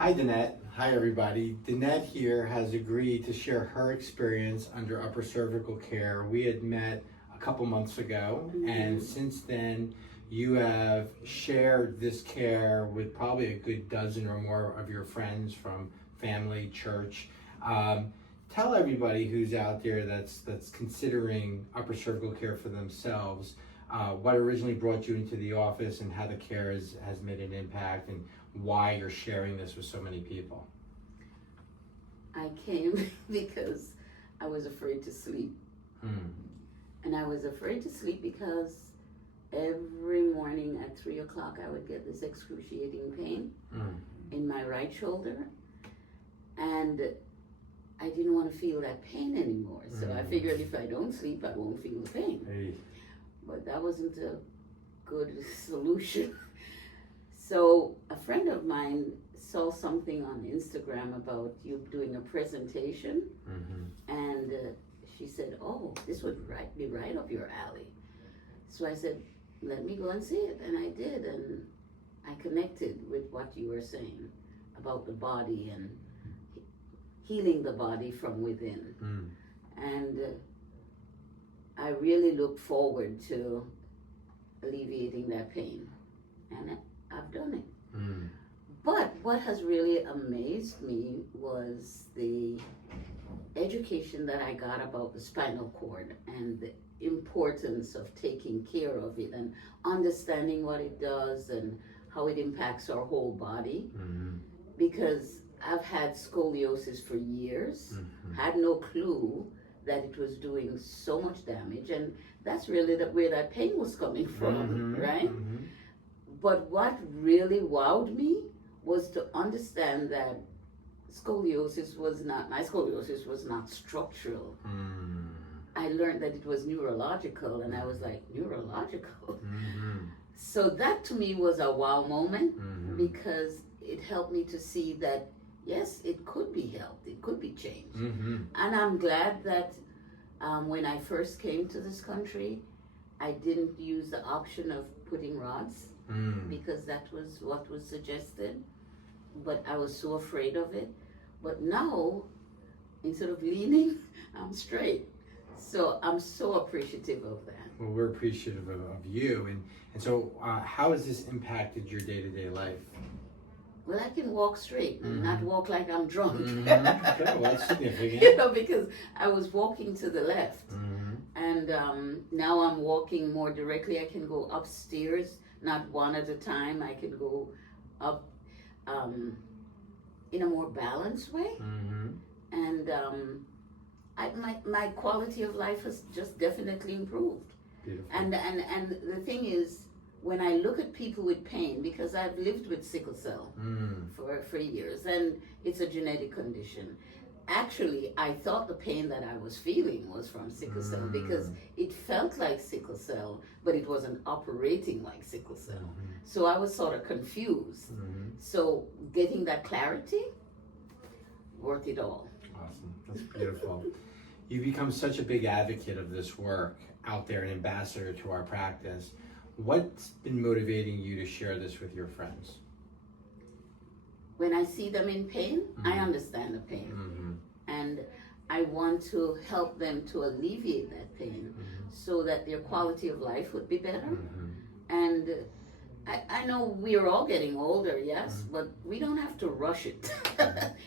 Hi, Donette. Hi, everybody. Donette here has agreed to share her experience under upper cervical care. We had met a couple months ago, and since then, you have shared this care with probably a good dozen or more of your friends from family, church. Tell everybody who's out there that's considering upper cervical care for themselves what originally brought you into the office and how the care has made an impact and why you're sharing this with so many people. I came because I was afraid to sleep. And I was afraid to sleep because every morning at 3 o'clock I would get this excruciating pain in my right shoulder. And I didn't want to feel that pain anymore. So I figured if I don't sleep, I won't feel the pain. Hey. But that wasn't a good solution. So a friend of mine saw something on Instagram about you doing a presentation, and she said, "Oh, this would be right up your alley." So I said, "Let me go and see it," and I did, and I connected with what you were saying about the body and healing the body from within, and I really look forward to alleviating that pain, and I've done it. But what has really amazed me was the education that I got about the spinal cord and the importance of taking care of it and understanding what it does and how it impacts our whole body. Because I've had scoliosis for years, had no clue that it was doing so much damage, and that's really where that pain was coming from, right? But what really wowed me was to understand that my scoliosis was not structural. I learned that it was neurological, and I was like, neurological? So that to me was a wow moment, because it helped me to see that, yes, it could be helped, it could be changed. And I'm glad that when I first came to this country, I didn't use the option of putting rods, because that was what was suggested, but I was so afraid of it. But now, instead of leaning, I'm straight. So I'm so appreciative of that. Well, we're appreciative of you. And so how has this impacted your day-to-day life? Well, I can walk straight and not walk like I'm drunk. Okay, well, that's significant. You know, because I was walking to the left. And now I'm walking more directly. I can go upstairs, not one at a time. I can go up in a more balanced way. And my quality of life has just definitely improved. Beautiful. And the thing is, when I look at people with pain, because I've lived with sickle cell for years, and it's a genetic condition. Actually, I thought the pain that I was feeling was from sickle cell, because it felt like sickle cell, but it wasn't operating like sickle cell. So I was sort of confused. So getting that clarity, worth it all. Awesome. That's beautiful. You've become such a big advocate of this work out there, an ambassador to our practice. What's been motivating you to share this with your friends? When I see them in pain, I understand the pain. And I want to help them to alleviate that pain so that their quality of life would be better. And I know we're all getting older, yes, but we don't have to rush it.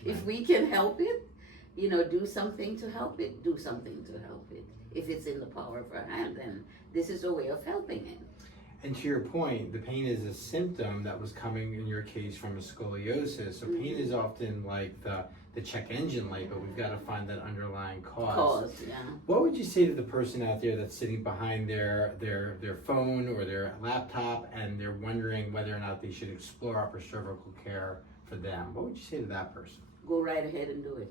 If we can help it, you know, do something to help it, do something to help it. If it's in the power of our hand, then this is a way of helping it. And to your point, the pain is a symptom that was coming, in your case, from a scoliosis. So pain is often like the check engine light, but we've got to find that underlying cause. What would you say to the person out there that's sitting behind their phone or their laptop and they're wondering whether or not they should explore upper cervical care for them? What would you say to that person? Go right ahead and do it.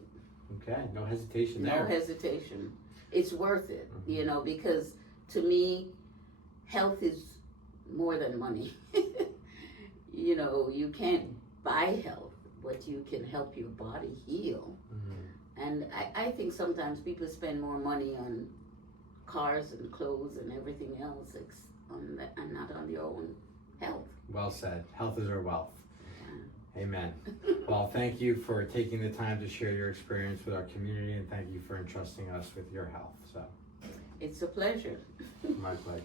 Okay, no hesitation there. No hesitation. It's worth it, you know, because to me, health is more than money. You know, you can't buy health, but you can help your body heal. And I think sometimes people spend more money on cars and clothes and everything else and not on their own health. Well said. Health is our wealth. Yeah. Amen. Well, thank you for taking the time to share your experience with our community, and thank you for entrusting us with your health. So, It's a pleasure. my pleasure.